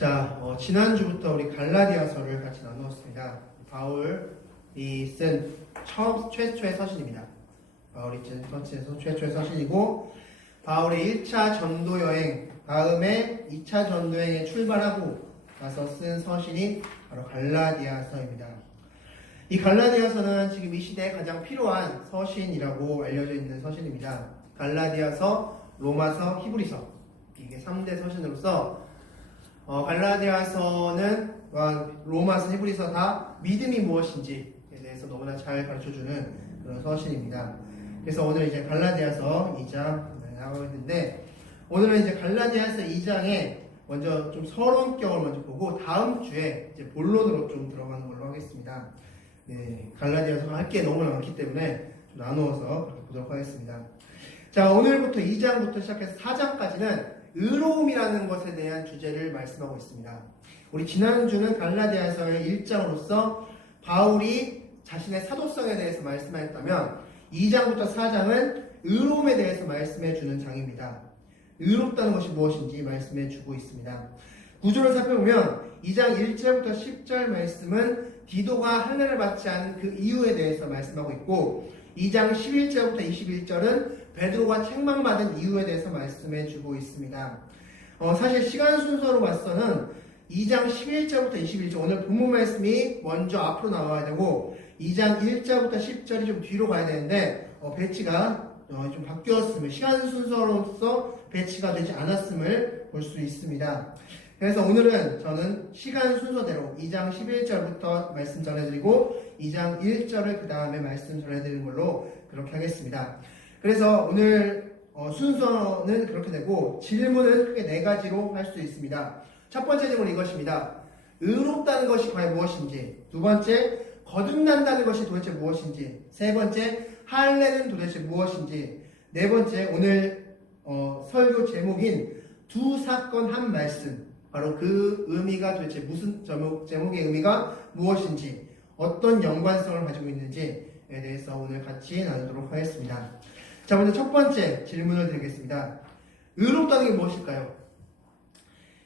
자, 지난주부터 우리 갈라디아서를 같이 나누었습니다. 바울이 쓴 최초의 서신입니다. 바울이 쓴 최초의 서신이고, 바울의 1차 전도 여행, 다음에 2차 전도 여행에 출발하고 나서 쓴 서신이 바로 갈라디아서입니다. 이 갈라디아서는 지금 이 시대에 가장 필요한 서신이라고 알려져 있는 서신입니다. 갈라디아서, 로마서, 히브리서, 이게 3대 서신으로서 갈라디아서는 로마서, 히브리서 다 믿음이 무엇인지에 대해서 너무나 잘 가르쳐주는 그런 서신입니다. 그래서 오늘 이제 갈라디아서 2장 나가고 있는데, 오늘은 이제 갈라디아서 2장에 먼저 좀 서론격을 먼저 보고 다음 주에 이제 본론으로 좀 들어가는 걸로 하겠습니다. 네, 갈라디아서가 할 게 너무 많기 때문에 좀 나누어서 그렇게 보도록 하겠습니다. 자, 오늘부터 2장부터 시작해서 4장까지는 의로움이라는 것에 대한 주제를 말씀하고 있습니다. 우리 지난주는 갈라디아서의 1장으로서 바울이 자신의 사도성에 대해서 말씀하였다면 2장부터 4장은 의로움에 대해서 말씀해 주는 장입니다. 의롭다는 것이 무엇인지 말씀해 주고 있습니다. 구조를 살펴보면 2장 1절부터 10절 말씀은 디도가 할례를 받지 않은 그 이유에 대해서 말씀하고 있고, 2장 11절부터 21절은 베드로가 책망받은 이유에 대해서 말씀해 주고 있습니다. 사실 시간 순서로 봐서는 2장 11절부터 21절, 오늘 본문 말씀이 먼저 앞으로 나와야 되고 2장 1절부터 10절이 좀 뒤로 가야 되는데 배치가 좀 바뀌었음을, 시간 순서로서 배치가 되지 않았음을 볼 수 있습니다. 그래서 오늘은 저는 시간 순서대로 2장 11절부터 말씀 전해드리고 2장 1절을 그 다음에 말씀 전해드리는 걸로 그렇게 하겠습니다. 그래서 오늘 순서는 그렇게 되고 질문은 크게 4가지로 할 수 있습니다. 첫 번째 질문은 이것입니다. 의롭다는 것이 과연 무엇인지, 두 번째, 거듭난다는 것이 도대체 무엇인지, 세 번째, 할례는 도대체 무엇인지, 네 번째, 오늘 설교 제목인 두 사건 한 말씀, 바로 그 의미가 도대체 무슨 제목의 의미가 무엇인지, 어떤 연관성을 가지고 있는지에 대해서 오늘 같이 나누도록 하겠습니다. 자, 먼저 첫 번째 질문을 드리겠습니다. 의롭다는 게 무엇일까요?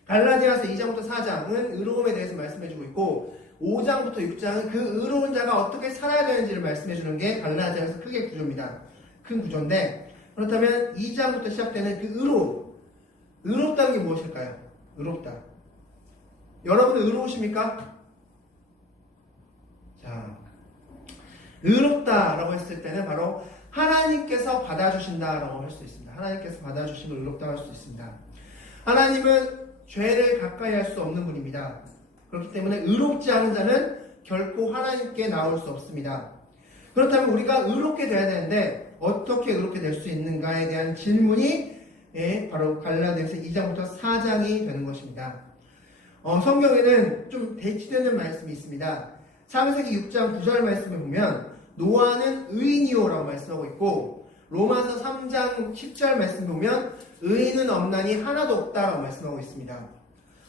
갈라디아서 2장부터 4장은 의로움에 대해서 말씀해주고 있고, 5장부터 6장은 그 의로운 자가 어떻게 살아야 되는지를 말씀해주는 게 갈라디아서 크게 구조입니다. 큰 구조인데, 그렇다면 2장부터 시작되는 그 의롭다는 게 무엇일까요? 의롭다. 여러분은 의로우십니까? 자, 의롭다라고 했을 때는 바로 하나님께서 받아주신다라고 할 수 있습니다. 하나님께서 받아주신 걸 의롭다고 할 수 있습니다. 하나님은 죄를 가까이 할 수 없는 분입니다. 그렇기 때문에 의롭지 않은 자는 결코 하나님께 나올 수 없습니다. 그렇다면 우리가 의롭게 돼야 되는데 어떻게 의롭게 될 수 있는가에 대한 질문이 바로 갈라디아서 2장부터 4장이 되는 것입니다. 성경에는 좀 대치되는 말씀이 있습니다. 창세기 6장 9절 말씀을 보면 노아는 의인이요라고 말씀하고 있고, 로마서 3장 10절 말씀 보면 의인은 없나니 하나도 없다라고 말씀하고 있습니다.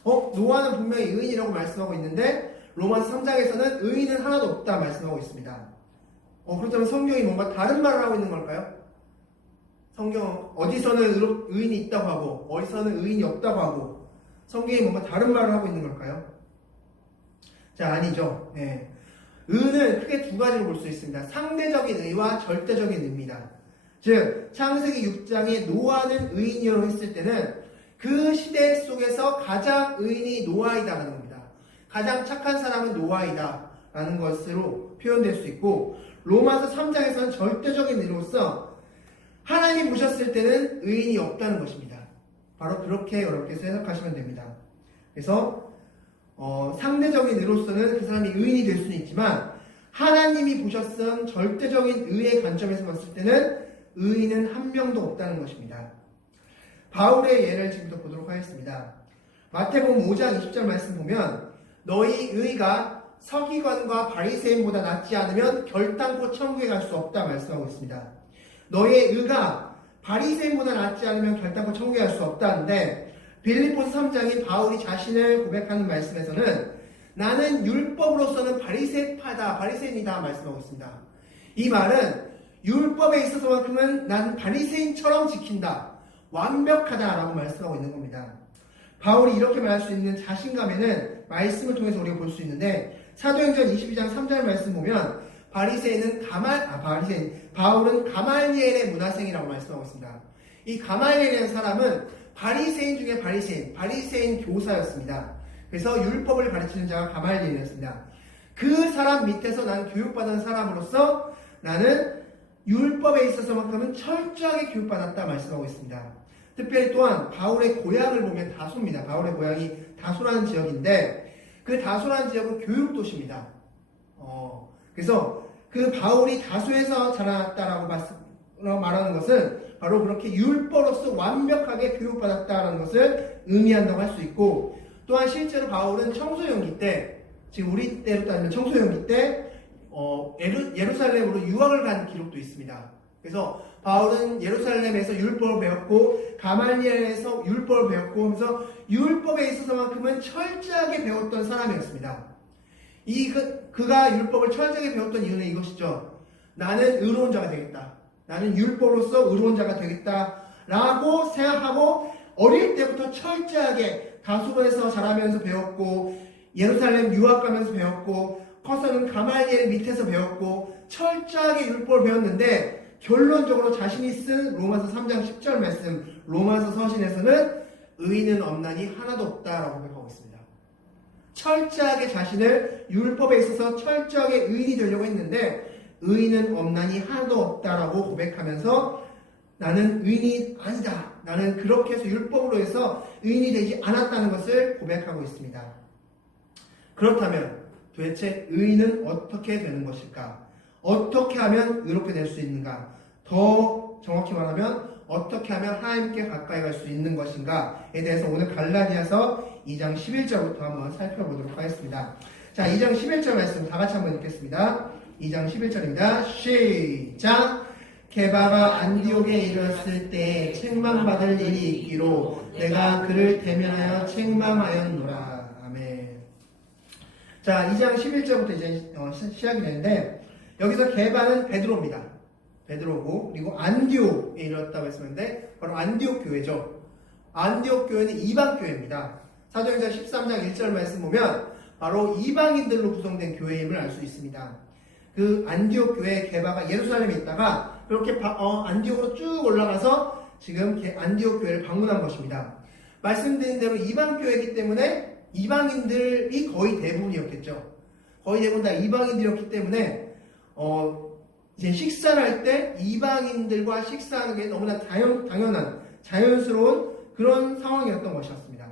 노아는 분명히 의인이라고 말씀하고 있는데 로마서 3장에서는 의인은 하나도 없다 말씀하고 있습니다. 그렇다면 성경이 뭔가 다른 말을 하고 있는 걸까요? 성경 어디서는 의인이 있다고 하고 어디서는 의인이 없다고 하고 성경이 뭔가 다른 말을 하고 있는 걸까요? 자, 아니죠. 의는 크게 두 가지로 볼 수 있습니다. 상대적인 의와 절대적인 의입니다. 즉 창세기 6장에 노아는 의인이라고 했을 때는 그 시대 속에서 가장 의인이 노아이다라는 겁니다. 가장 착한 사람은 노아이다라는 것으로 표현될 수 있고, 로마서 3장에서는 절대적인 의로서 하나님 보셨을 때는 의인이 없다는 것입니다. 바로 그렇게 여러분께서 해석하시면 됩니다. 그래서 상대적인 의로서는 그 사람이 의인이 될 수는 있지만 하나님이 보셨던 절대적인 의의 관점에서 봤을 때는 의인은 한 명도 없다는 것입니다. 바울의 예를 지금부터 보도록 하겠습니다. 마태복음 5장 20절 말씀 보면 너희 의가 서기관과 바리새인보다 낫지 않으면 결단코 천국에 갈 수 없다 말씀하고 있습니다. 너희의 의가 바리새인보다 낫지 않으면 결단코 천국에 갈 수 없다는데, 빌립보서 3장인 바울이 자신을 고백하는 말씀에서는 나는 율법으로서는 바리새인이다 말씀하고 있습니다. 이 말은 율법에 있어서만큼은 난 바리새인처럼 지킨다, 완벽하다라고 말씀하고 있는 겁니다. 바울이 이렇게 말할 수 있는 자신감에는 말씀을 통해서 우리가 볼 수 있는데, 사도행전 22장 3절 말씀 보면 바울은 가말리엘의 문화생이라고 말씀하고 있습니다. 이 가말리엘이라는 사람은 바리새인 중에 바리새인 교사였습니다. 그래서 율법을 가르치는 자가 가말리엘이었습니다. 그 사람 밑에서 나는 교육받은 사람으로서 나는 율법에 있어서만큼은 철저하게 교육받았다 말씀하고 있습니다. 특별히 또한 바울의 고향을 보면 다소입니다. 바울의 고향이 다소라는 지역인데 그 다소라는 지역은 교육도시입니다. 그래서 그 바울이 다소에서 자라났다라고 말하는 것은 바로 그렇게 율법으로서 완벽하게 교육받았다는 것을 의미한다고 할 수 있고, 또한 실제로 바울은 청소년기 때, 지금 우리 때로 따지면 청소년기 때 예루살렘으로 유학을 간 기록도 있습니다. 그래서 바울은 예루살렘에서 율법을 배웠고 가말리엘에서 율법을 배웠고 하면서 율법에 있어서만큼은 철저하게 배웠던 사람이었습니다. 그가 율법을 철저하게 배웠던 이유는 이것이죠. 나는 의로운 자가 되겠다. 나는 율법으로서 의로운 자가 되겠다라고 생각하고 어릴 때부터 철저하게 다소에서 자라면서 배웠고 예루살렘 유학 가면서 배웠고 커서는 가말리엘 밑에서 배웠고 철저하게 율법을 배웠는데 결론적으로 자신이 쓴 로마서 3장 10절 말씀 로마서 서신에서는 의인은 없나니 하나도 없다라고 고백하고 있습니다. 철저하게 자신을 율법에 있어서 철저하게 의인이 되려고 했는데 의인은 없나니 하나도 없다라고 고백하면서 나는 의인이 아니다. 나는 그렇게 해서 율법으로 해서 의인이 되지 않았다는 것을 고백하고 있습니다. 그렇다면 도대체 의인은 어떻게 되는 것일까? 어떻게 하면 의롭게 될 수 있는가? 더 정확히 말하면 어떻게 하면 하나님께 가까이 갈 수 있는 것인가에 대해서 오늘 갈라디아서 2장 11절부터 한번 살펴보도록 하겠습니다. 자, 2장 11절 말씀 다 같이 한번 읽겠습니다. 2장 11절입니다. 시작! 게바가 안디옥에 이르렀을 때 책망받을 일이 있기로 내가 그를 대면하여 책망하였노라. 아멘. 자, 2장 11절부터 이제 시작이 되는데 여기서 게바는 베드로입니다. 베드로고 그리고 안디옥에 이르렀다고 했었는데 바로 안디옥 교회죠. 안디옥 교회는 이방 교회입니다. 사도행전 13장 1절 말씀 보면 바로 이방인들로 구성된 교회임을 알 수 있습니다. 그 안디옥 교회 게바가 예루살렘에 있다가 그렇게 안디옥으로 쭉 올라가서 지금 안디옥 교회를 방문한 것입니다. 말씀드린 대로 이방 교회이기 때문에 이방인들이 거의 대부분이었겠죠. 거의 대부분 다 이방인들이었기 때문에 이제 식사를 할 때 이방인들과 식사하는 게 너무나 당연한 자연스러운 그런 상황이었던 것이었습니다.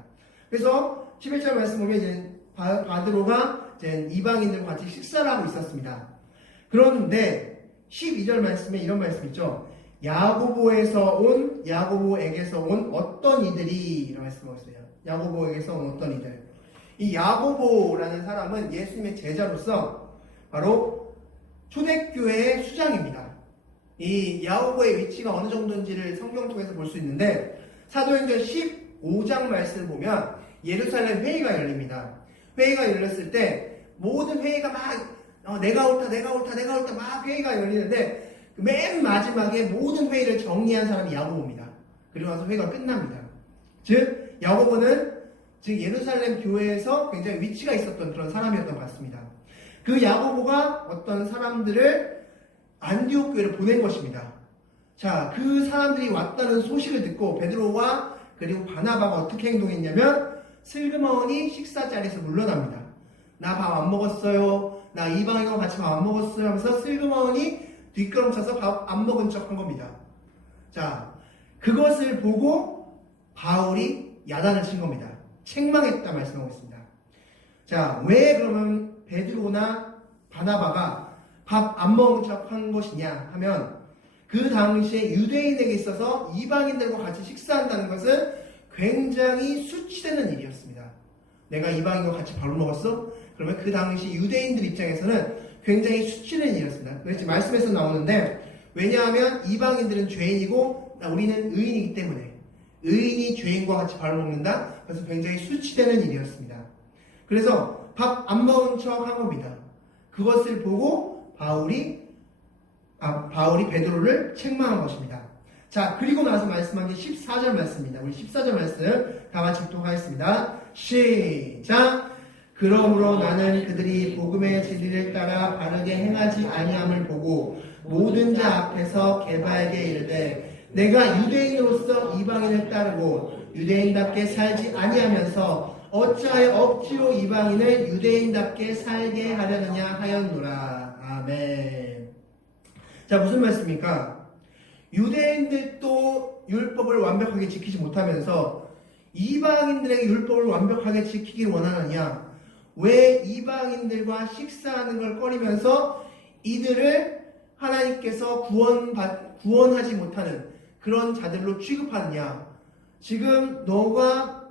그래서 11절 말씀 보면 이제 바드로가 이제 이방인들과 같이 식사를 하고 있었습니다. 그런데 12절 말씀에 이런 말씀 있죠. 야고보에게서 온 어떤 이들이 라고 말씀하고 있어요. 야고보에게서 온 어떤 이들. 이 야고보라는 사람은 예수님의 제자로서 바로 초대교회의 수장입니다. 이 야고보의 위치가 어느 정도인지를 성경 통해서 볼 수 있는데 사도행전 15장 말씀을 보면 예루살렘 회의가 열립니다. 회의가 열렸을 때 모든 회의가 막 내가 옳다 막 회의가 열리는데 맨 마지막에 모든 회의를 정리한 사람이 야고보입니다. 그리고 나서 회의가 끝납니다. 즉 야고보는 예루살렘 교회에서 굉장히 위치가 있었던 그런 사람이었던 것 같습니다. 그 야고보가 어떤 사람들을 안디옥 교회를 보낸 것입니다. 자, 그 사람들이 왔다는 소식을 듣고 베드로와 그리고 바나바가 어떻게 행동했냐면 슬그머니 식사 자리에서 물러납니다. 나 밥 안 먹었어요. 나 이방인과 같이 밥 안 먹었어요 하면서 슬그머니 뒷걸음쳐서 밥 안 먹은 척 한 겁니다. 자, 그것을 보고 바울이 야단을 친 겁니다. 책망했다 말씀하고 있습니다. 자, 왜 그러면 베드로나 바나바가 밥 안 먹은 척 한 것이냐 하면 그 당시에 유대인에게 있어서 이방인들과 같이 식사한다는 것은 굉장히 수치되는 일이었습니다. 내가 이방인과 같이 밥을 먹었어? 그러면 그 당시 유대인들 입장에서는 굉장히 수치되는 일이었습니다. 그래서 말씀에서 나오는데 왜냐하면 이방인들은 죄인이고 우리는 의인이기 때문에 의인이 죄인과 같이 밥을 먹는다? 그래서 굉장히 수치되는 일이었습니다. 그래서 밥 안 먹은 척 한 겁니다. 그것을 보고 바울이 베드로를 책망한 것입니다. 자, 그리고 나서 말씀한 게 14절 말씀입니다. 우리 14절 말씀 다 같이 읽도록하겠습니다. 시작. 그러므로 나는 그들이 복음의 진리를 따라 바르게 행하지 아니함을 보고 모든 자 앞에서 게바에게 이르되 내가 유대인으로서 이방인을 따르고 유대인답게 살지 아니하면서 어찌하여 억지로 이방인을 유대인답게 살게 하려느냐 하였노라. 아멘. 자, 무슨 말씀입니까? 유대인들도 율법을 완벽하게 지키지 못하면서 이방인들에게 율법을 완벽하게 지키길 원하느냐? 왜 이방인들과 식사하는 걸 꺼리면서 이들을 하나님께서 구원하지 못하는 그런 자들로 취급하느냐? 지금 너가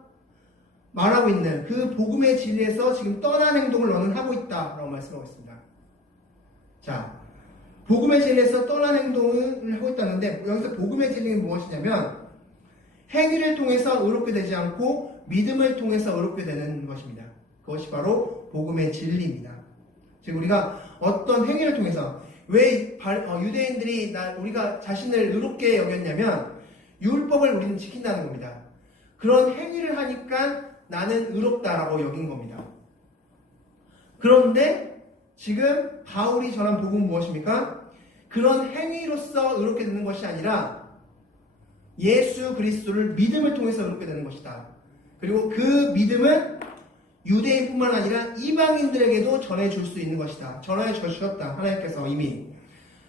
말하고 있는 그 복음의 진리에서 지금 떠난 행동을 너는 하고 있다라고 말씀하고 있습니다. 자, 복음의 진리에서 떠난 행동을 하고 있다는데 여기서 복음의 진리는 무엇이냐면 행위를 통해서 의롭게 되지 않고 믿음을 통해서 의롭게 되는 것입니다. 그것이 바로 복음의 진리입니다. 즉 우리가 어떤 행위를 통해서 왜 유대인들이 우리가 자신을 의롭게 여겼냐면 율법을 우리는 지킨다는 겁니다. 그런 행위를 하니까 나는 의롭다라고 여긴 겁니다. 그런데 지금 바울이 전한 복음은 무엇입니까? 그런 행위로서 의롭게 되는 것이 아니라 예수 그리스도를 믿음을 통해서 의롭게 되는 것이다. 그리고 그 믿음은 유대인뿐만 아니라 이방인들에게도 전해줄 수 있는 것이다. 전해 주셨다. 하나님께서 이미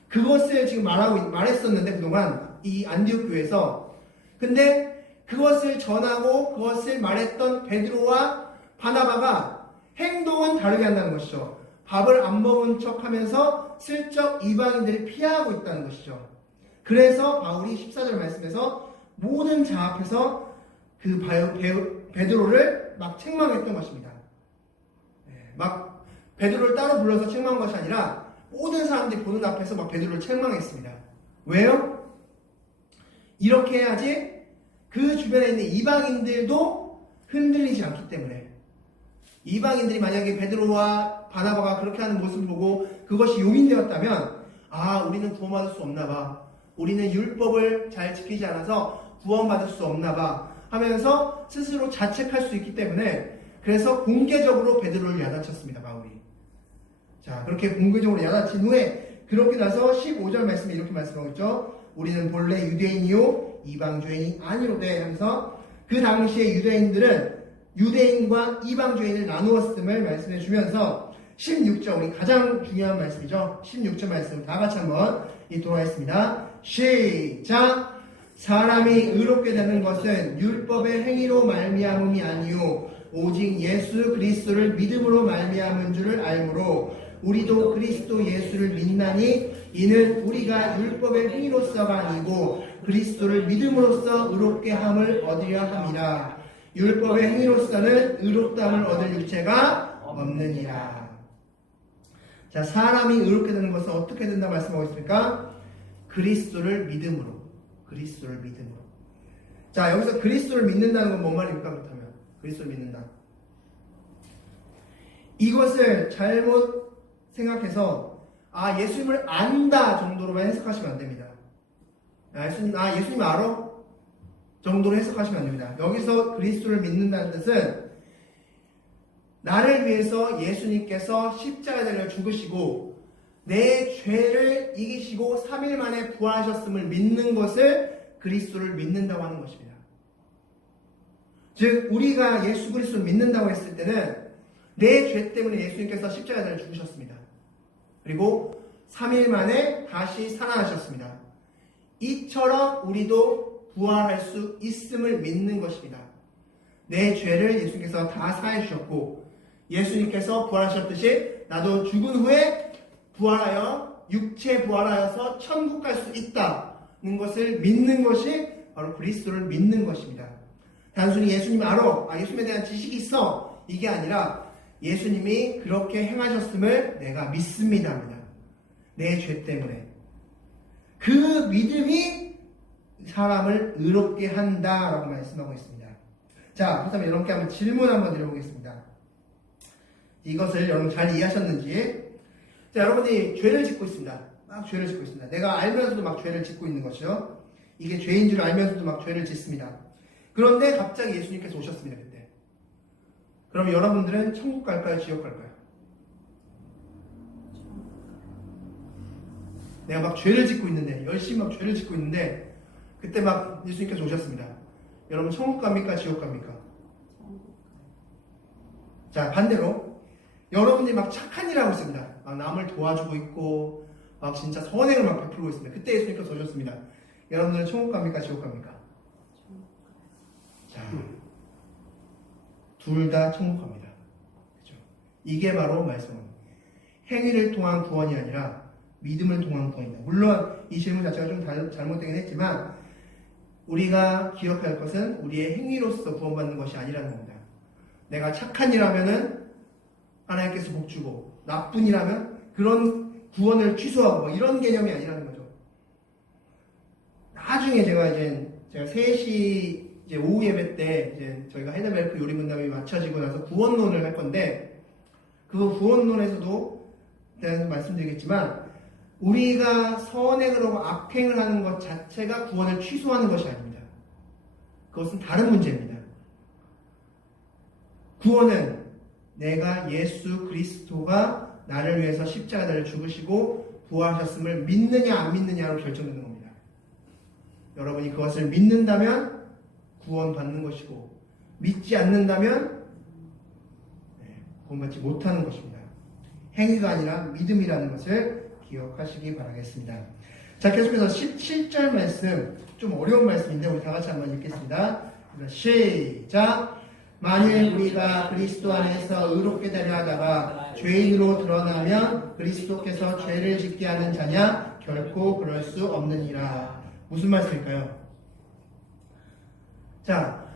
그것을 지금 말했었는데 그동안 이 안디옥 교회에서 근데 그것을 전하고 그것을 말했던 베드로와 바나바가 행동은 다르게 한다는 것이죠. 밥을 안 먹은 척하면서 슬쩍 이방인들을 피하고 있다는 것이죠. 그래서 바울이 14절 말씀에서 모든 자 앞에서 그 베드로를 막 책망했던 것입니다. 막 베드로를 따로 불러서 책망한 것이 아니라 모든 사람들이 보는 앞에서 막 베드로를 책망했습니다. 왜요? 이렇게 해야지 그 주변에 있는 이방인들도 흔들리지 않기 때문에 이방인들이 만약에 베드로와 바나바가 그렇게 하는 모습을 보고 그것이 용인되었다면 우리는 구원받을 수 없나 봐. 우리는 율법을 잘 지키지 않아서 구원받을 수 없나 봐 하면서 스스로 자책할 수 있기 때문에 그래서 공개적으로 베드로를 야단쳤습니다. 바울이. 자, 그렇게 공개적으로 야단친 후에 그렇게 나서 15절 말씀에 이렇게 말씀하고 있죠. 우리는 본래 유대인이요 이방주인이 아니로되 하면서 그 당시에 유대인들은 유대인과 이방주인을 나누었음을 말씀해 주면서 16절 우리 가장 중요한 말씀이죠. 16절 말씀 다 같이 한번 읽도록 하겠습니다. 시작. 사람이 의롭게 되는 것은 율법의 행위로 말미암음이 아니요 오직 예수 그리스도를 믿음으로 말미암은 줄을 알므로 우리도 그리스도 예수를 믿나니 이는 우리가 율법의 행위로서가 아니고 그리스도를 믿음으로써 의롭게 함을 얻으려 함이라. 율법의 행위로서는 의롭다함을 얻을 육체가 없느니라. 자, 사람이 의롭게 되는 것은 어떻게 된다 말씀하고 있습니까? 그리스도를 믿음으로. 그리스도를 믿음으로. 자, 여기서 그리스도를 믿는다는 건 뭔 말입니까? 그렇다면 그리스도를 믿는다. 이것을 잘못 생각해서 예수님을 안다 정도로만 해석하시면 안 됩니다. 예수님 알아? 정도로 해석하시면 안 됩니다. 여기서 그리스도를 믿는다는 뜻은 나를 위해서 예수님께서 십자가를 죽으시고 내 죄를 이기시고 3일 만에 부활하셨음을 믿는 것을 그리스도를 믿는다고 하는 것입니다. 즉 우리가 예수 그리스도를 믿는다고 했을 때는 내 죄 때문에 예수님께서 십자가를 죽으셨습니다. 그리고 3일 만에 다시 살아나셨습니다. 이처럼 우리도 부활할 수 있음을 믿는 것입니다. 내 죄를 예수님께서 다 사해 주셨고 예수님께서 부활하셨듯이 나도 죽은 후에 부활하여 육체 부활하여서 천국 갈 수 있다는 것을 믿는 것이 바로 그리스도를 믿는 것입니다. 단순히 예수님 알아, 예수님에 대한 지식이 있어 이게 아니라 예수님이 그렇게 행하셨음을 내가 믿습니다. 내 죄 때문에. 그 믿음이 사람을 의롭게 한다라고 말씀하고 있습니다. 자, 그렇다면 여러분께 한번 질문 한번 드려보겠습니다. 이것을 여러분 잘 이해하셨는지. 자, 여러분이 죄를 짓고 있습니다. 막 죄를 짓고 있습니다. 내가 알면서도 막 죄를 짓고 있는 것이죠. 이게 죄인 줄 알면서도 막 죄를 짓습니다. 그런데 갑자기 예수님께서 오셨습니다. 그때. 그럼 여러분들은 천국 갈까요? 지옥 갈까요? 내가 막 죄를 짓고 있는데, 열심히 막 죄를 짓고 있는데, 그때 막 예수님께서 오셨습니다. 여러분 천국 갑니까? 지옥 갑니까? 자, 반대로 여러분들이 막 착한 일을 하고 있습니다. 막 남을 도와주고 있고 막 진짜 선행을 막 베풀고 있습니다. 그때 예수님께서 오셨습니다. 여러분들은 천국 갑니까? 지옥 갑니까? 자, 둘 다 천국 갑니다. 그렇죠? 이게 바로 말씀입니다. 행위를 통한 구원이 아니라 믿음을 통한 구원입니다. 물론 이 질문 자체가 좀 잘못되긴 했지만 우리가 기억해야 할 것은 우리의 행위로서 구원받는 것이 아니라는 겁니다. 내가 착한 일 하면은 하나님께서 복 주고 나쁜 일 하면 그런 구원을 취소하고 뭐 이런 개념이 아니라는 거죠. 나중에 제가 3시 이제 오후 예배 때 이제 저희가 헤드벨프 요리 문답이 맞춰지고 나서 구원론을 할 건데 그 구원론에서도 대해서 말씀드리겠지만 우리가 선행을 하고 악행을 하는 것 자체가 구원을 취소하는 것이 아닙니다. 그것은 다른 문제입니다. 구원은 내가 예수 그리스도가 나를 위해서 십자가를 죽으시고 부활하셨음을 믿느냐 안 믿느냐로 결정되는 겁니다. 여러분이 그것을 믿는다면 구원받는 것이고 믿지 않는다면 구원받지 못하는 것입니다. 행위가 아니라 믿음이라는 것을 기억하시기 바라겠습니다. 자, 계속해서 17절 말씀, 좀 어려운 말씀인데 우리 다 같이 한번 읽겠습니다. 시작! 만일 우리가 그리스도 안에서 의롭게 되려 하다가 죄인으로 드러나면 그리스도께서 죄를 짓게 하는 자냐? 결코 그럴 수 없느니라. 무슨 말씀일까요? 자,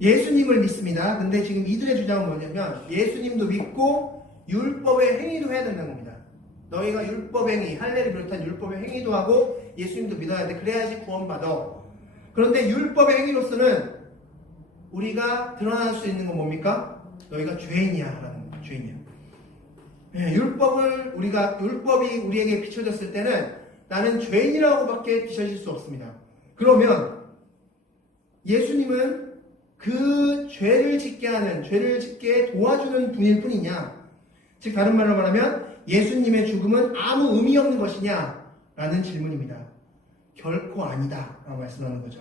예수님을 믿습니다. 근데 지금 이들의 주장은 뭐냐면 예수님도 믿고 율법의 행위도 해야 된다는 겁니다. 너희가 율법 행위, 할례를 비롯한 율법의 행위도 하고 예수님도 믿어야 돼. 그래야지 구원받아. 그런데 율법의 행위로서는 우리가 드러날 수 있는 건 뭡니까? 너희가 죄인이야 라는 거예요. 죄인이야. 율법이 우리에게 비춰졌을 때는 나는 죄인이라고밖에 비춰질 수 없습니다. 그러면 예수님은 그 죄를 짓게 도와주는 분일 뿐이냐? 즉 다른 말로 말하면 예수님의 죽음은 아무 의미 없는 것이냐? 라는 질문입니다. 결코 아니다 라고 말씀하는 거죠.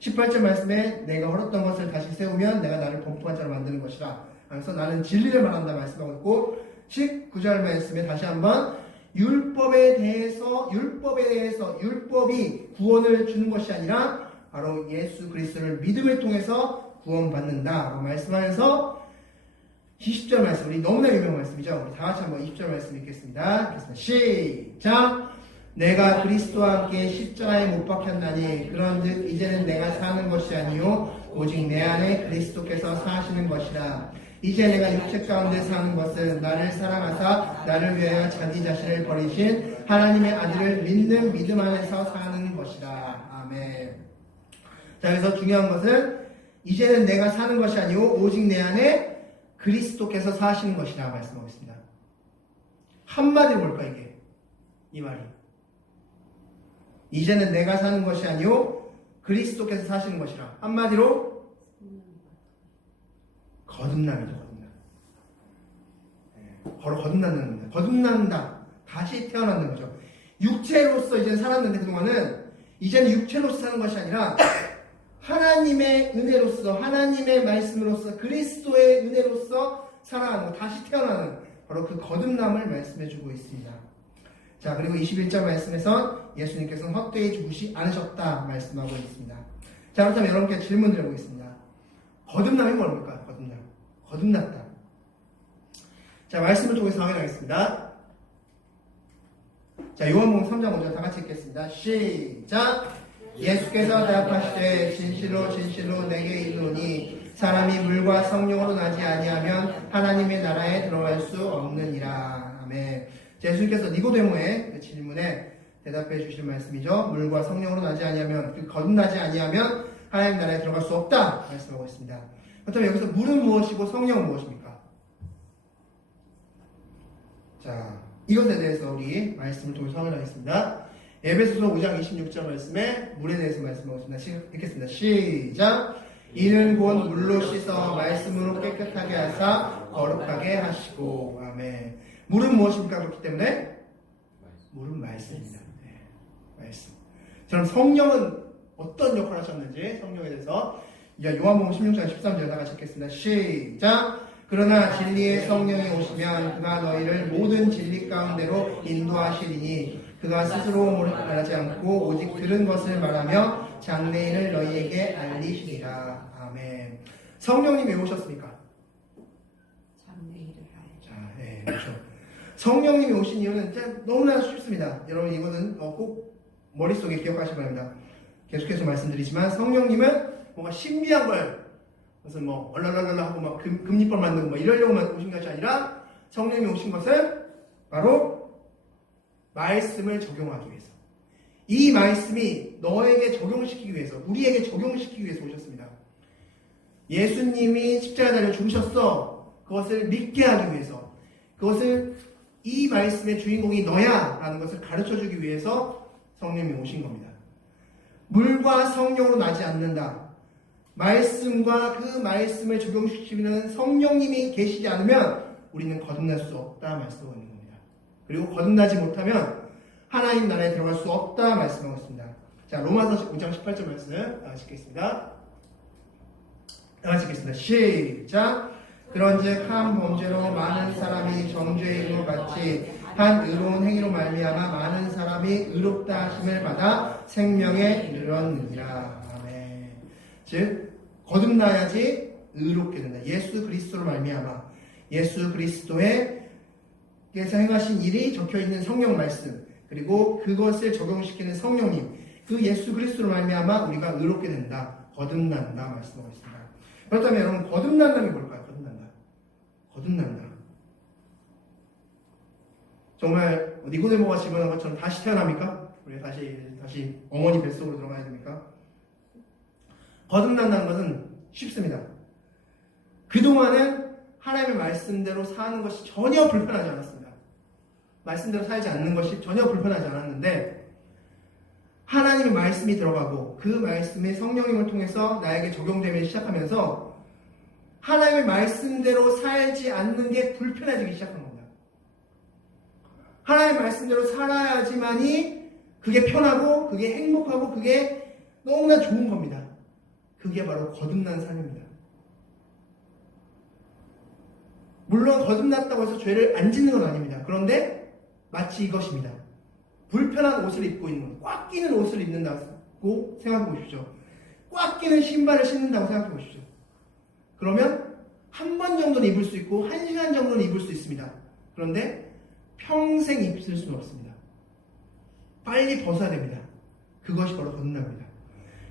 18절 말씀에 내가 헐었던 것을 다시 세우면 내가 나를 범통한 자로 만드는 것이라. 그래서 나는 진리를 말한다 말씀하고 있고 19절 말씀에 다시 한번 율법에 대해서 율법이 구원을 주는 것이 아니라 바로 예수 그리스도를 믿음을 통해서 구원받는다 라고 말씀하면서 20절 말씀, 우리 너무나 유명한 말씀이죠. 우리 다 같이 한번 20절 말씀 읽겠습니다. 시작! 내가 그리스도와 함께 십자가에 못 박혔나니 그런즉 이제는 내가 사는 것이 아니요 오직 내 안에 그리스도께서 사시는 것이라. 이제 내가 육체 가운데 사는 것은 나를 사랑하사 나를 위하여 자기 자신을 버리신 하나님의 아들을 믿는 믿음 안에서 사는 것이라. 아멘. 자, 그래서 중요한 것은 이제는 내가 사는 것이 아니요 오직 내 안에 그리스도께서 사시는 것이라 말씀하고 있습니다. 한마디로 뭘까 이게? 이 말이. 이제는 내가 사는 것이 아니요 그리스도께서 사시는 것이라. 한마디로 거듭남이죠. 거듭난다는 겁니다. 거듭난다. 다시 태어난다는 거죠. 육체로서 이제 살았는데 그동안은 이제는 육체로서 사는 것이 아니라 하나님의 은혜로서 하나님의 말씀으로서 그리스도의 은혜로서 살아가는 것, 다시 태어나는 바로 그 거듭남을 말씀해주고 있습니다. 자, 그리고 21절 말씀에서 예수님께서는 헛되이 죽으시 않으셨다 말씀하고 있습니다. 자, 그렇다면 여러분께 질문 드려보겠습니다. 거듭남이 뭡니까? 거듭났다. 자, 말씀을 통해서 확인하겠습니다. 자, 요한복음 3장 5절 다 같이 읽겠습니다. 시작! 예수께서 대답하시되 진실로 진실로 내게 이르노니 사람이 물과 성령으로 나지 아니하면 하나님의 나라에 들어갈 수 없느니라. 아멘. 예수님께서 니고데모의 그 질문에 대답해 주실 말씀이죠. 물과 성령으로 나지 아니하면, 거듭나지 아니하면 하나님 나라에 들어갈 수 없다 말씀하고 있습니다. 그렇다면 여기서 물은 무엇이고 성령은 무엇입니까? 자, 이것에 대해서 우리 말씀을 통해서 확인하겠습니다. 에베소서 5장 26절 말씀에 물에 대해서 말씀하겠습니다. 읽겠습니다. 시작. 이는 곧 물로 씻어 말씀으로 깨끗하게 하사 거룩하게 하시고. 아멘. 물은 무엇입니까? 그렇기 때문에 물은 말씀입니다. 네, 말씀. 저는 성령은 어떤 역할을 하셨는지 성령에 대해서 요한복음 16장 13절 다 같이 읽겠습니다. 시작. 그러나 진리의 성령이 오시면 그가 너희를 모든 진리 가운데로 인도하시리니 그가 스스로 말하지 않고 오직 들은 것을 말하며 장래인을 너희에게 알리시리라. 아멘. 성령님이 왜 오셨습니까? 장래일을 하여. 자, 네, 그렇죠. 성령님이 오신 이유는 너무나 쉽습니다. 여러분 이거는 꼭 머릿속에 기억하시기 바랍니다. 계속해서 말씀드리지만 성령님은 뭔가 신비한 걸 무슨 뭐 얼랄랄랄라 하고 막 금리법 만들고 뭐 이러려고만 오신 것이 아니라 성령님이 오신 것은 바로 말씀을 적용하기 위해서, 이 말씀이 너에게 적용시키기 위해서, 우리에게 적용시키기 위해서 오셨습니다. 예수님이 십자가에 달려 죽으셨어. 그것을 믿게 하기 위해서, 그것을 이 말씀의 주인공이 너야 라는 것을 가르쳐주기 위해서 성령님이 오신 겁니다. 물과 성령으로 나지 않는다. 말씀과 그 말씀을 적용시키는 성령님이 계시지 않으면 우리는 거듭날 수 없다 말씀하고 있는 겁니다. 그리고 거듭나지 못하면 하나님 나라에 들어갈 수 없다 말씀하고 있습니다. 자, 로마서 5장 18절 말씀 다 같이 읽겠습니다. 다 같이 읽겠습니다. 시작. 그런즉 한 범죄로 많은 사람이 정죄의 이름으로 같이 한 의로운 행위로 말미암아 많은 사람이 의롭다 하심을 받아 생명에 이르렀느니라. 아멘. 즉 거듭나야지 의롭게 된다. 예수 그리스도로 말미암아, 예수 그리스도에게서 행하신 일이 적혀있는 성령 말씀, 그리고 그것을 적용시키는 성령님, 그 예수 그리스도로 말미암아 우리가 의롭게 된다, 거듭난다 말씀하고 있습니다. 그렇다면 여러분, 거듭난다는 게 뭘까요? 거듭난다. 정말 니고데모가 질문한 것처럼 다시 태어납니까? 우리 다시 어머니 뱃속으로 들어가야 됩니까? 거듭난다는 것은 쉽습니다. 그동안은 하나님의 말씀대로 사는 것이 전혀 불편하지 않았습니다. 말씀대로 살지 않는 것이 전혀 불편하지 않았는데, 하나님의 말씀이 들어가고 그 말씀이 성령님을 통해서 나에게 적용되기 시작하면서 하나님의 말씀대로 살지 않는 게 불편해지기 시작한 겁니다. 하나님의 말씀대로 살아야지만이 그게 편하고 그게 행복하고 그게 너무나 좋은 겁니다. 그게 바로 거듭난 삶입니다. 물론 거듭났다고 해서 죄를 안 짓는 건 아닙니다. 그런데 마치 이것입니다. 불편한 옷을 입고 있는, 꽉 끼는 옷을 입는다고 생각해 보십시오. 꽉 끼는 신발을 신는다고 생각해 보십시오. 그러면 한 번 정도는 입을 수 있고 1시간 정도는 입을 수 있습니다. 그런데 평생 입을 수는 없습니다. 빨리 벗어야 됩니다. 그것이 바로 거듭납니다.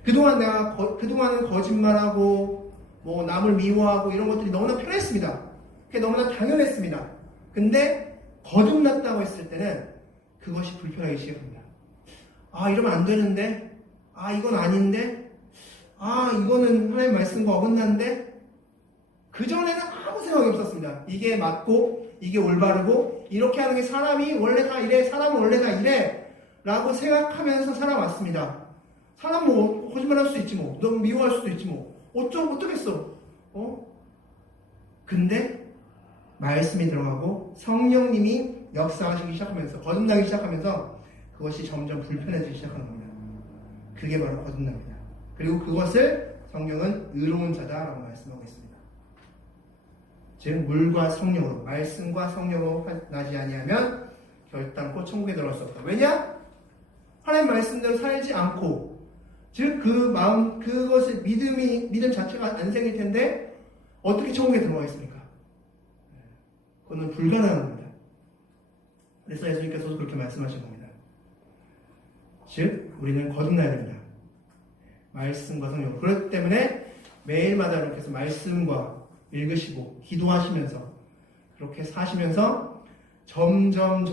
그동안은 거짓말하고 뭐 남을 미워하고 이런 것들이 너무나 편했습니다. 그게 너무나 당연했습니다. 근데 거듭났다고 했을 때는 그것이 불편하기 시작합니다. 아, 이러면 안 되는데, 아, 이건 아닌데, 아, 이거는 하나님의 말씀과 어긋난데. 그전에는 아무 생각이 없었습니다. 이게 맞고 이게 올바르고 이렇게 하는 게 사람이 원래 다 이래, 사람은 원래 다 이래 라고 생각하면서 살아왔습니다. 사람 뭐 거짓말할 수도 있지 뭐, 너무 미워할 수도 있지 뭐, 어쩌겠어. 근데 말씀이 들어가고 성령님이 역사하시기 시작하면서, 거듭나기 시작하면서 그것이 점점 불편해지기 시작하는 겁니다. 그게 바로 거듭납니다. 그리고 그것을 성경은 의로운 자다라고 말씀하고 있습니다. 즉 물과 성령으로, 말씀과 성령으로 나지 아니하면 결단코 천국에 들어갈 수 없다. 왜냐? 하나님 말씀대로 살지 않고, 즉 그 마음, 그것을 믿음 자체가 안 생길 텐데 어떻게 천국에 들어가겠습니까? 그거는 불가능한 겁니다. 그래서 예수님께서도 그렇게 말씀하신 겁니다. 즉 우리는 거듭나야 됩니다. 말씀과 성령. 그렇기 때문에 매일마다 이렇게 해서 말씀과 읽으시고 기도하시면서 그렇게 사시면서 점점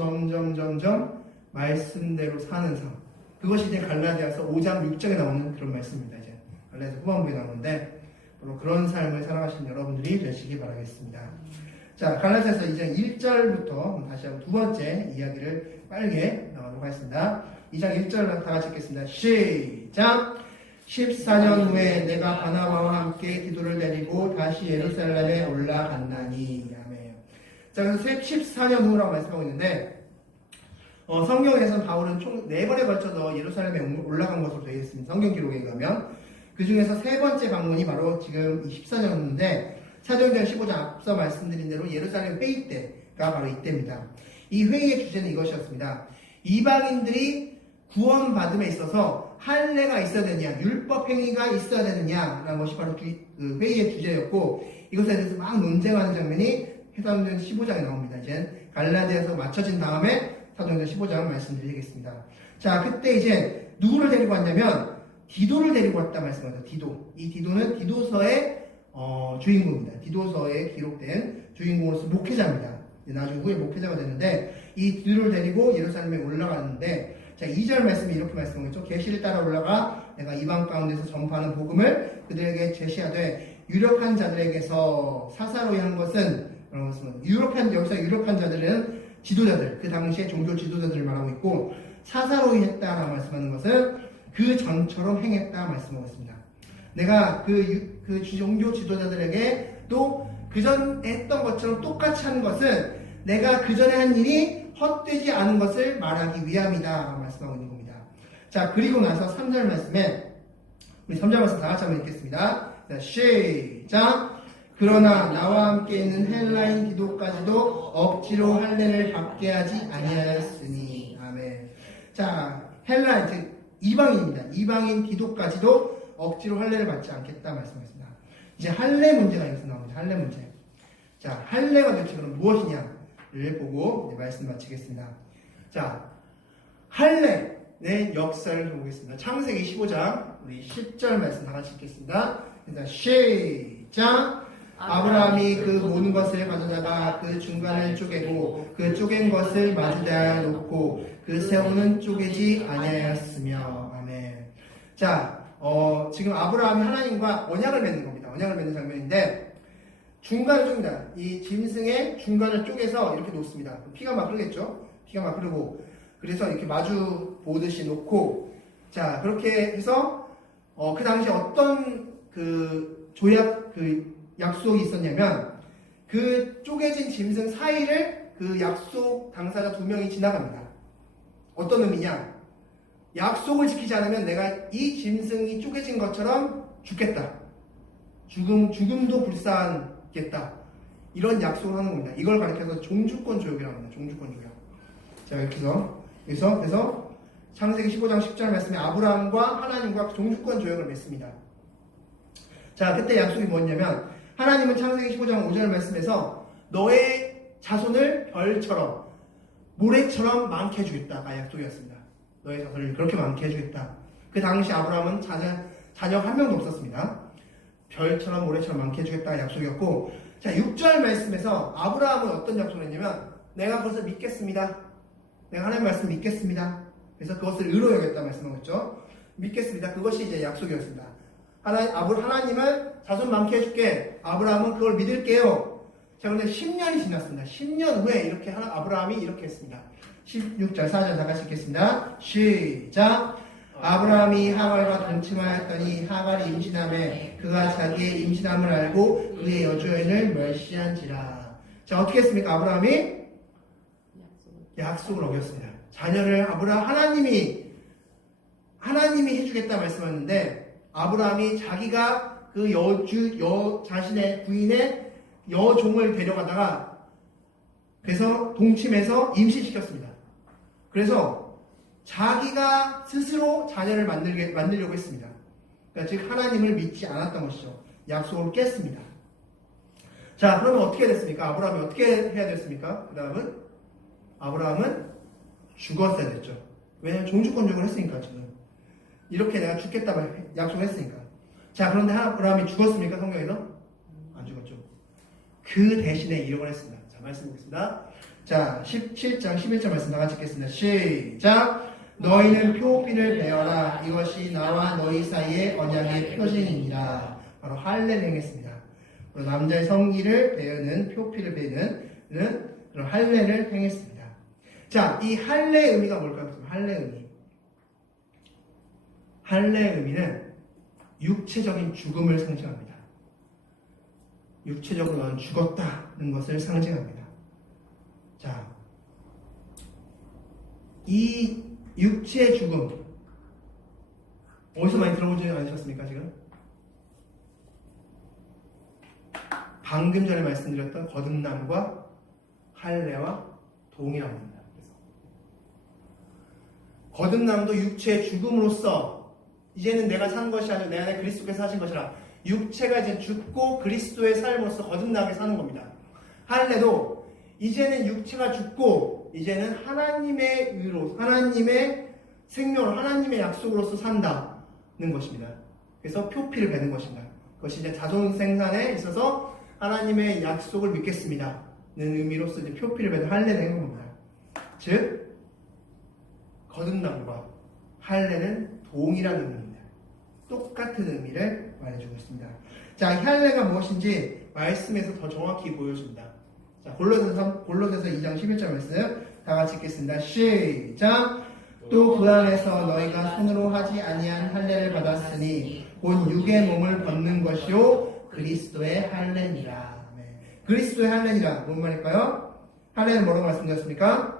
말씀대로 사는 삶. 그것이 이제 갈라디아서 5장 6장에 나오는 그런 말씀입니다. 이제 갈라디아서 후반부에 나오는데 바로 그런 삶을 살아가신 여러분들이 되시기 바라겠습니다. 자, 갈라디아서 이제 1절부터 다시 한번 두 번째 이야기를 빠르게 나가도록 하겠습니다. 2장 1절 다 같이 읽겠습니다. 시작! 14년 후에 내가 바나바와 함께 디도를 데리고 다시 예루살렘에 올라갔나니. 아멘. 자, 그래서 14년 후라고 말씀하고 있는데, 성경에서는 바울은 총 4번에 걸쳐서 예루살렘에 올라간 것으로 되어 있습니다. 성경 기록에 의하면. 그 중에서 3번째 방문이 바로 지금 14년 후인데, 사도행전 15장 앞서 말씀드린 대로 예루살렘 회의 때가 바로 이때입니다. 이 회의의 주제는 이것이었습니다. 이방인들이 구원받음에 있어서 할례가 있어야 되느냐, 율법 행위가 있어야 되느냐라는 것이 바로 그 회의의 주제였고, 이것에 대해서 막 논쟁하는 장면이 사도행전 15장에 나옵니다. 이제 갈라디아서 맞춰진 다음에 사도행전 15장 말씀드리겠습니다. 자, 그때 이제 누구를 데리고 왔냐면 디도를 데리고 왔다 말씀하죠. 디도. 이 디도는 디도서의 주인공입니다. 디도서에 기록된 주인공으로서 목회자입니다. 나중에 후에 목회자가 되는데 이 디도를 데리고 예루살렘에 올라갔는데, 자, 2절 말씀이 이렇게 말씀하겠죠. 계시를 따라 올라가 내가 이방 가운데서 전파하는 복음을 그들에게 제시하되 유력한 자들에게서 사사로이 한 것은, 여기서 유력한 자들은 지도자들, 그 당시에 종교 지도자들을 말하고 있고, 사사로이 했다라고 말씀하는 것은 그 전처럼 행했다 말씀하고 있습니다. 내가 그 종교 지도자들에게 또 그전 했던 것처럼 똑같이 하는 것은 내가 그전에 한 일이 헛되지 않은 것을 말하기 위함이다 말씀하고 있는 겁니다. 자, 그리고 나서 3절 말씀에 우리 3절 말씀 다 같이 한번 읽겠습니다. 자, 시작! 그러나 나와 함께 있는 헬라인 디도까지도 억지로 할례를 받게 하지 아니하였으니. 아멘. 자, 헬라인, 즉 이방인입니다. 이방인 디도까지도 억지로 할례를 받지 않겠다 말씀하셨습니다. 이제 할례 문제가 여기서 나옵니다. 할례 문제. 자, 할례가 도대체 그럼 무엇이냐를 보고 말씀 마치겠습니다. 자, 할례의 역사를 좀 보겠습니다. 창세기 15장 우리 10절 말씀 다 같이 읽겠습니다. 일단 시작! 아브라함이 그 모든 것을 가져다가 그 중간을 쪼개고 그 쪼갠 것을 마주대하여 놓고 그 세우는 쪼개지 아니하였으며. 아멘. 자, 지금 아브라함이 하나님과 언약을 맺는 겁니다. 언약을 맺는 장면인데 중간을 쪼개다. 이 짐승의 중간을 쪼개서 이렇게 놓습니다. 피가 막 흐르겠죠? 피가 막 흐르고 그래서 이렇게 마주 보듯이 놓고, 자, 그렇게 해서 그 당시에 어떤 그 조약 약속이 있었냐면 그 쪼개진 짐승 사이를 그 약속 당사자 2명이 지나갑니다. 어떤 의미냐? 약속을 지키지 않으면 내가 이 짐승이 쪼개진 것처럼 죽겠다. 죽음도 불사하겠다. 이런 약속을 하는 겁니다. 이걸 가리켜서 종주권 조약이라고 합니다. 종주권 조약. 자, 이렇게 해서 그래서 창세기 15장 10절 말씀에 아브라함과 하나님과 종주권 조약을 맺습니다. 자, 그때 약속이 뭐냐면 하나님은 창세기 15장 5절 말씀에서 너의 자손을 별처럼 모래처럼 많게 해주겠다가 약속이었습니다. 너의 자손을 그렇게 많게 해주겠다. 그 당시 아브라함은 자녀 한 명도 없었습니다. 별처럼 모래처럼 많게 해주겠다가 약속이었고, 자, 6절 말씀에서 아브라함은 어떤 약속을 했냐면 내가 그것을 믿겠습니다. 내가 하나님 말씀 믿겠습니다. 그래서 그것을 의로 여겼다 말씀하고 있죠. 믿겠습니다. 그것이 이제 약속이었습니다. 하나님은 자손 많게 해줄게. 아브라함은 그걸 믿을게요. 자, 그런데 10년이 지났습니다. 10년 후에 이렇게 아브라함이 이렇게 했습니다. 16절 4절 다 같이 읽겠습니다. 시작! 아브라함이 하갈과 동침하였더니 하갈이 임신함에 그가 자기의 임신함을 알고 그의 여주인을 멸시한지라. 자, 어떻게 했습니까? 아브라함이 약속을 어겼습니다. 자녀를 하나님이 해주겠다 말씀하셨는데 아브라함이 자기가 그 자신의 부인의 여종을 데려가다가 그래서 동침해서 임신시켰습니다. 그래서 자기가 스스로 자녀를 만들려고 했습니다. 그러니까 즉 하나님을 믿지 않았던 것이죠. 약속을 깼습니다. 자, 그러면 어떻게 됐습니까? 아브라함이 어떻게 해야 됐습니까? 그 다음은 아브라함은 죽었어야 됐죠. 왜냐하면 종주권적으로 했으니까 지금 이렇게 내가 죽겠다고 약속을 했으니까. 자, 그런데 아브라함이 죽었습니까? 성경에서? 안 죽었죠. 그 대신에 이런 걸 했습니다. 자, 말씀 보겠습니다. 자, 17장 11절 말씀 다 같이 읽겠습니다. 시작! 너희는 표피를 베어라. 이것이 나와 너희 사이의 언약의 표징이니라. 바로 할례를 행했습니다. 남자의 성기를 베는, 표피를 베는 그런 할례를 행했습니다. 자, 이 할례의 의미가 뭘까요? 할례의 의미. 할례의 의미는 육체적인 죽음을 상징합니다. 육체적으로 너는 죽었다는 것을 상징합니다. 자, 이 육체의 죽음 어디서 많이 들어보지 않으셨습니까 지금? 방금 전에 말씀드렸던 거듭남과 할례와 동일한 겁니다. 거듭남도 육체의 죽음으로써 이제는 내가 산 것이 아니라 내 안에 그리스도께서 하신 것이라 육체가 이제 죽고 그리스도의 삶으로서 거듭나게 사는 겁니다. 할례도 이제는 육체가 죽고 이제는 하나님의 의로 하나님의 생명을 하나님의 약속으로서 산다는 것입니다. 그래서 표피를 베는 것입니다. 그것이 이제 자손 생산에 있어서 하나님의 약속을 믿겠습니다는 의미로서 이제 표피를 베는 할례를 한 겁니다. 즉 거듭남과 할례는 동일한 의미입니다. 똑같은 의미를 말해주고 있습니다. 자, 할례가 무엇인지 말씀에서 더 정확히 보여줍니다. 자, 골로새서 2장 11절 말씀 다 같이 읽겠습니다. 시작. 또 그 안에서 너희가 손으로 하지 아니한 할례를 받았으니 곧 육의 몸을 벗는 것이요 그리스도의 할례니라. 네. 그리스도의 할례니라 뭔 말일까요? 할례는 뭐라고 말씀드렸습니까?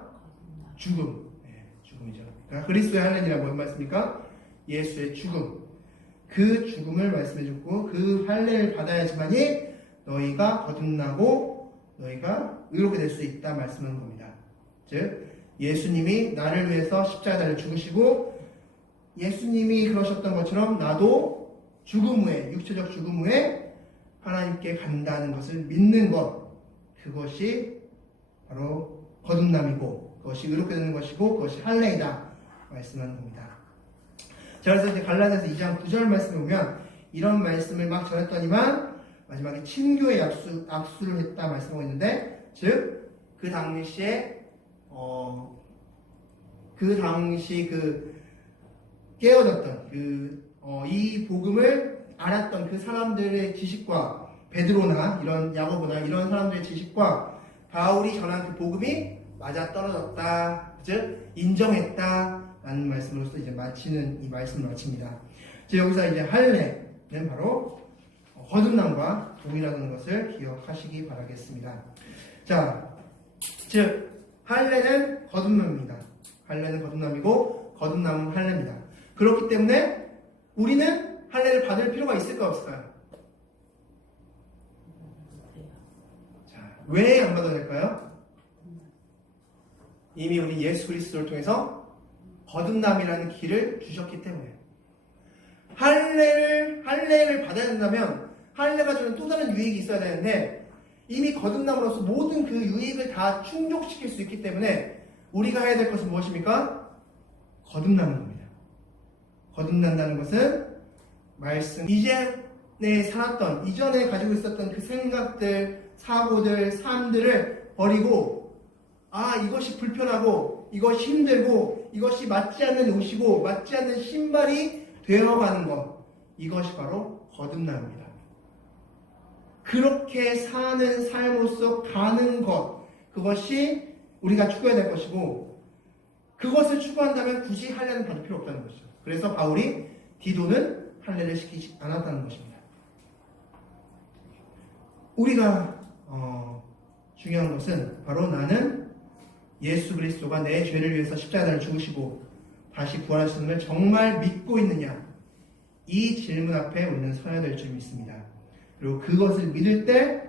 죽음. 네, 죽음이죠. 그러니까 그리스도의 할례니라 뭔 말씀입니까? 예수의 죽음. 그 죽음을 말씀해줬고 그 할례를 받아야지만이 너희가 거듭나고 너희가 의롭게 될 수 있다 말씀하는 겁니다. 즉 예수님이 나를 위해서 십자가를 죽으시고 예수님이 그러셨던 것처럼 나도 죽음 후에 육체적 죽음 후에 하나님께 간다는 것을 믿는 것, 그것이 바로 거듭남이고 그것이 의롭게 되는 것이고 그것이 할례이다 말씀하는 겁니다. 자, 그래서 이제 갈라디아서 2장 9절 말씀에 보면 이런 말씀을 막 전했더니만 마지막에 친교의 악수를 했다 말씀하고 있는데, 즉 그 당시에 깨어졌던 이 복음을 알았던 그 사람들의 지식과 베드로나 이런 야고보나 이런 사람들의 지식과 바울이 전한 그 복음이 맞아떨어졌다, 즉 인정했다라는 말씀으로서 이제 이 말씀을 마칩니다. 여기서 이제 할례는 바로 거듭남과 동일하다는 것을 기억하시기 바라겠습니다. 자, 즉 할례는 거듭남입니다. 할례는 거듭남이고 거듭남은 할례입니다. 그렇기 때문에 우리는 할례를 받을 필요가 있을까 없을까요? 자, 왜 안 받아야 될까요? 이미 우리 예수 그리스도를 통해서 거듭남이라는 길을 주셨기 때문에. 할례를 받아야 된다면 할례가 주는 또 다른 유익이 있어야 되는데 이미 거듭남으로써 모든 그 유익을 다 충족시킬 수 있기 때문에 우리가 해야 될 것은 무엇입니까? 거듭나는 겁니다. 거듭난다는 것은 이전에 살았던, 이전에 가지고 있었던 그 생각들, 사고들, 삶들을 버리고 이것이 불편하고 이것이 힘들고 이것이 맞지 않는 옷이고 맞지 않는 신발이 되어가는 것, 이것이 바로 거듭남입니다. 그렇게 사는 삶으로서 가는 것, 그것이 우리가 추구해야 될 것이고 그것을 추구한다면 굳이 할례는 받을 필요 없다는 것이죠. 그래서 바울이 디도는 할례를 시키지 않았다는 것입니다. 우리가 중요한 것은 바로 나는 예수 그리스도가 내 죄를 위해서 십자가를 죽으시고 다시 부활하셨음을 정말 믿고 있느냐, 이 질문 앞에 우리는 서야 될 줄 믿습니다. 그리고 그것을 믿을 때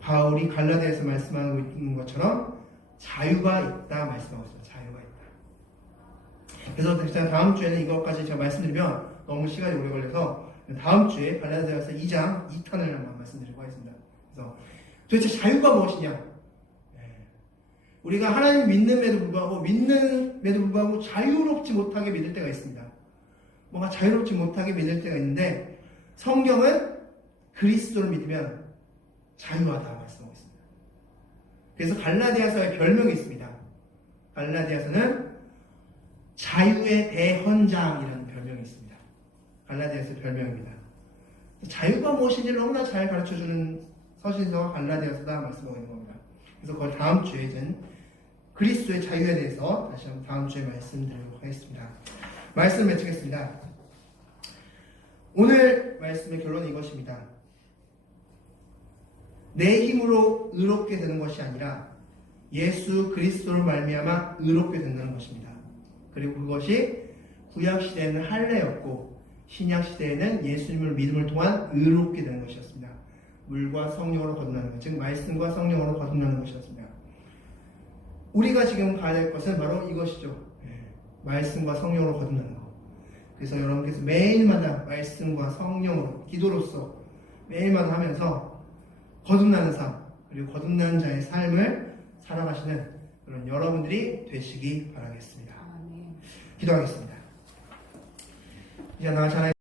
바울이 갈라디아에서 말씀하고 있는 것처럼 자유가 있다 말씀하고 있습니다. 자유가 있다. 그래서 제가 다음 주에는 이것까지 제가 말씀드리면 너무 시간이 오래 걸려서 다음 주에 갈라디아서 2장 2탄을 한번 말씀드리고 하겠습니다. 그래서 도대체 자유가 무엇이냐? 우리가 하나님 믿음에도 불구하고 자유롭지 못하게 믿을 때가 있습니다. 뭔가 자유롭지 못하게 믿을 때가 있는데 성경은 그리스도를 믿으면 자유하다 말씀하고 있습니다. 그래서 갈라디아서의 별명이 있습니다. 갈라디아서는 자유의 대헌장이라는 별명이 있습니다. 갈라디아서의 별명입니다. 자유가 무엇인지를 너무나 잘 가르쳐주는 서신서 갈라디아서다 말씀하고 있는 겁니다. 그래서 그걸 다음 주에 그리스도의 자유에 대해서 다시 한번 다음 주에 말씀드리도록 하겠습니다. 말씀 맺겠습니다. 오늘 말씀의 결론은 이것입니다. 내 힘으로 의롭게 되는 것이 아니라 예수 그리스도를 말미암아 의롭게 된다는 것입니다. 그리고 그것이 구약 시대에는 할례였고 신약 시대에는 예수님을 믿음을 통한 의롭게 되는 것이었습니다. 물과 성령으로 거듭나는 것, 즉 말씀과 성령으로 거듭나는 것이었습니다. 우리가 지금 가야 될 것은 바로 이것이죠. 말씀과 성령으로 거듭나는 것. 그래서 여러분께서 매일마다 말씀과 성령으로 기도로서 매일마다 하면서 거듭나는 삶, 그리고 거듭나는 자의 삶을 살아가시는 그런 여러분들이 되시기 바라겠습니다. 아멘. 기도하겠습니다. 이제 나와 잘